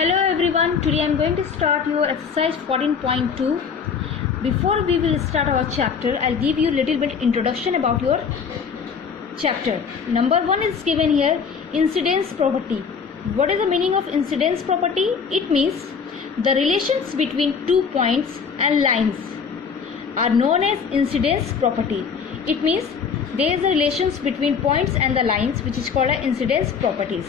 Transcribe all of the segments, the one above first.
Hello everyone, today I am going to start your exercise 14.2. Before we will start our chapter, I'll give you a little bit introduction about your chapter. Number 1 is given here, incidence property. What is the meaning of incidence property? It means the relations between 2 points and lines are known as incidence property. It means there is a relations between points and the lines which is called as incidence properties.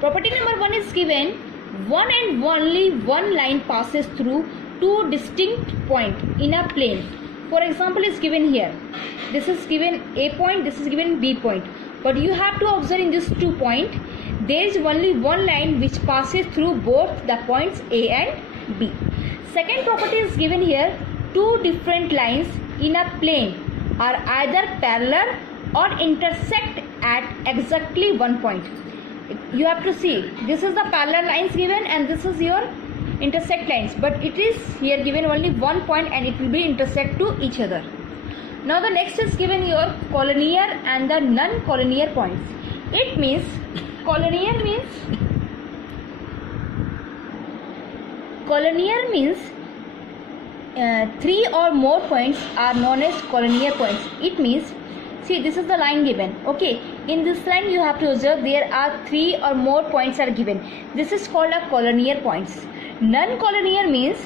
Property number 1 is given, one and only one line passes through two distinct points in a plane. For example, is given here. This is given A point, this is given B point. But you have to observe in this 2 point, there is only one line which passes through both the points A and B. Second property is given here, two different lines in a plane are either parallel or intersect at exactly one point. You have to see, this is the parallel lines given and this is your intersect lines, but it is here given only one point and it will be intersect to each other. Now the next is given your collinear and the non-collinear points. It means collinear means three or more points are known as collinear points. It means, see, this is the line given. Okay, in this line you have to observe there are 3 or more points are given. This is called a collinear points. Non-collinear means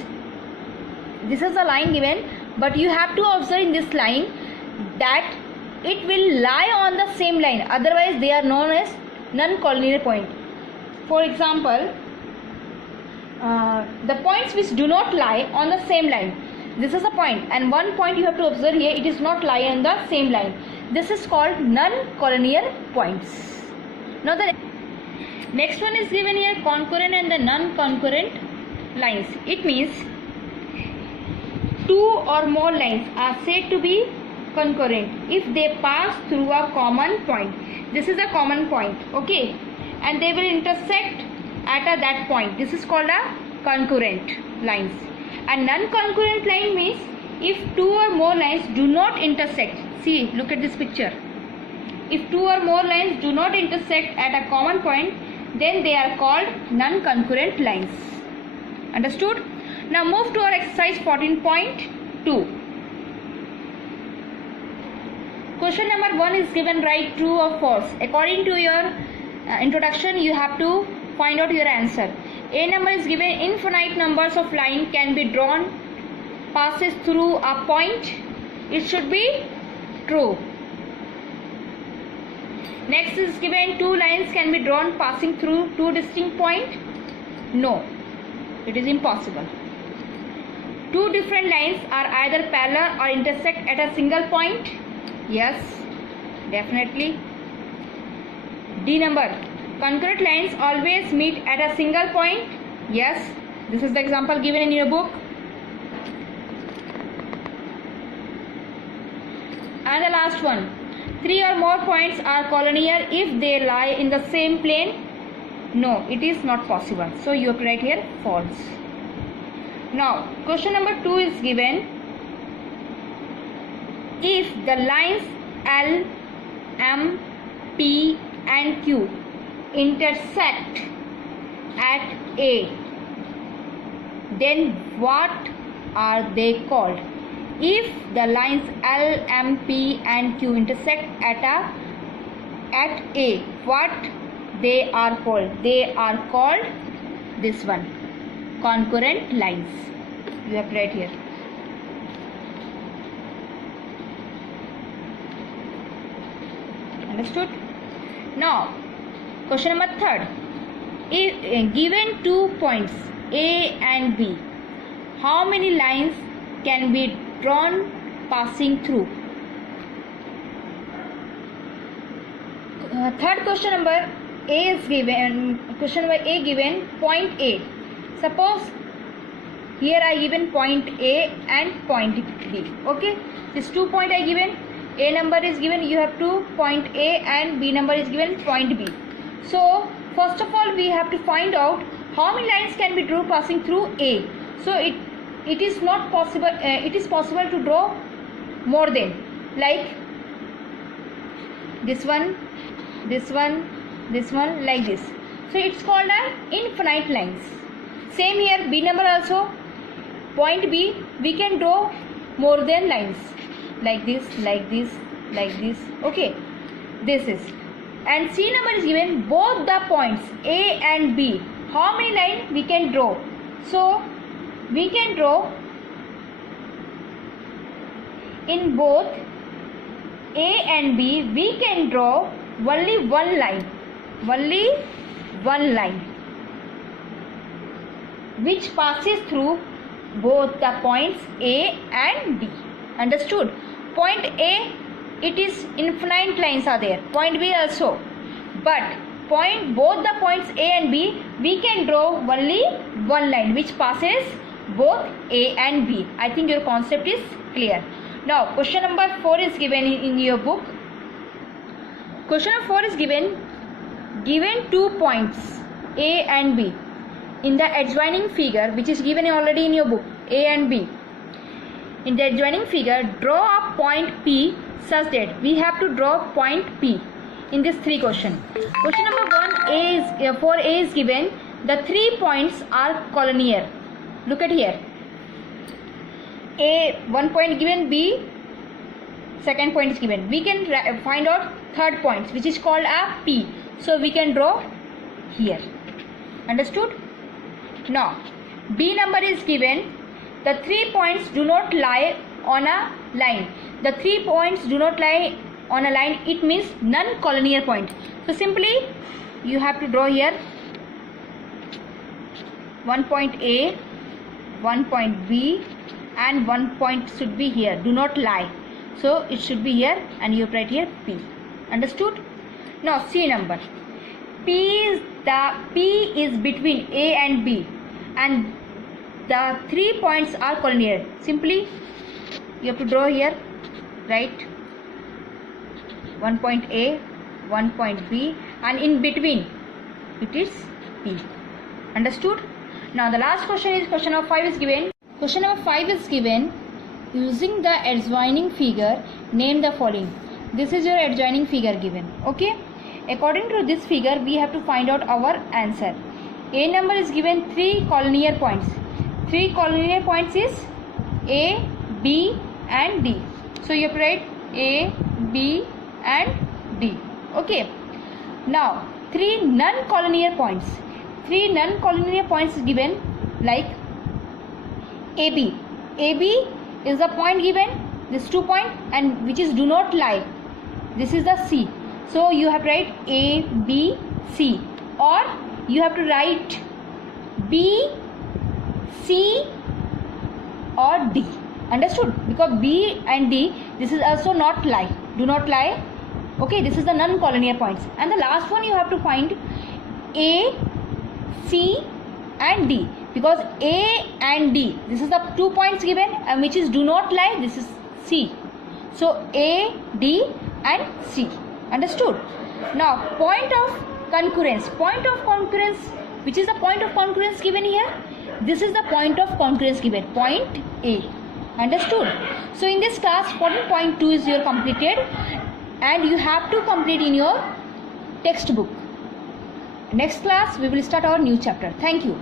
this is the line given, but you have to observe in this line that it will lie on the same line. Otherwise, they are known as non-collinear point. For example, the points which do not lie on the same line. This is a point, and one point you have to observe here, it is not lie on the same line. This is called non-collinear points. Now the next one is given here, concurrent and the non-concurrent lines. It means 2 or more lines are said to be concurrent if they pass through a common point. This is a common point, okay, and they will intersect at that point. This is called a concurrent lines. And non-concurrent line means if 2 or more lines do not intersect. See, look at this picture. If 2 or more lines do not intersect at a common point, then they are called non-concurrent lines. Understood? Now move to our exercise 14.2. Question number 1 is given, write true or false. According to your introduction, you have to find out your answer. A number is given, infinite numbers of line can be drawn passes through a point. It should be true. Next is given, 2 lines can be drawn passing through 2 distinct points. No, it is impossible. 2 different lines are either parallel or intersect at a single point. Yes, definitely. D number, concurrent lines always meet at a single point. Yes, this is the example given in your book. And the last one, 3 or more points are collinear if they lie in the same plane. No, it is not possible. So you have to write here false. Now, question number 2 is given, if the lines L, M, P and Q intersect at A, then what are they called? If the lines L, M, P and Q intersect at A, what they are called? They are called this one, concurrent lines. You have to write here. Understood? Now, question number 3. If given 2 points A and B, how many lines can be drawn passing through? Third question number A is given. Question number A given point A. Suppose here I given point A and point B. Okay, this 2 point I given. A number is given, you have to point A, and B number is given point B. So first of all we have to find out how many lines can be drawn passing through A. So it is not possible, it is possible to draw more than, like this one, this one, this one, like this. So it's called an infinite lines. Same here, B number also. Point B, we can draw more than lines. Like this, like this, like this. Okay, this is. And C number is given both the points A and B. How many lines we can draw? So, we can draw in both A and B, we can draw only one line. Only one line. Which passes through both the points A and B. Understood? Point A, it is infinite lines are there. Point B also. But both the points A and B, we can draw only one line which passes both A and B. I think your concept is clear. Now, question number 4 is given in your book. Question number 4 is given 2 points A and B in the adjoining figure, which is given already in your book, A and B. In the adjoining figure, draw a point P such that we have to draw point P in this 3 question. Question number 1 for A is given the 3 points are collinear. Look at here. A, 1 point given, B, second point is given. We can find out third point, which is called a P. So we can draw here. Understood? Now, B number is given. The 3 points do not lie on a line. The 3 points do not lie on a line. It means non-collinear point. So simply, you have to draw here 1 point A, 1 point B, and 1 point should be here. Do not lie. So it should be here, and you write here P. Understood? Now C number. P is between A and B, and the 3 points are collinear. Simply you have to draw here. Right? 1 point A, 1 point B, and in between it is P. Understood? Now the last question is question number 5 is given. Question number 5 is given. Using the adjoining figure, name the following. This is your adjoining figure given. Okay. According to this figure, we have to find out our answer. A number is given 3 collinear points. 3 collinear points is A, B, and D. So you have to write A, B, and D. Okay. Now 3 non-collinear points. 3 non-collinear points is given like AB. AB is the point given, this 2 point, and which is do not lie. This is the C. So you have to write A, B, C, or you have to write B, C, or D. Understood? Because B and D, this is also not lie. Do not lie. Okay, this is the non-collinear points. And the last one you have to find A, C, and D. Because A and D, this is the 2 points given, and which is do not lie, this is C. So A, D, and C. Understood? Now point of concurrence. Point of concurrence, which is the point of concurrence given here? This is the point of concurrence given, point A. Understood? So in this class 14.2 is your completed, and you have to complete in your textbook. Next class we will start our new chapter. Thank you.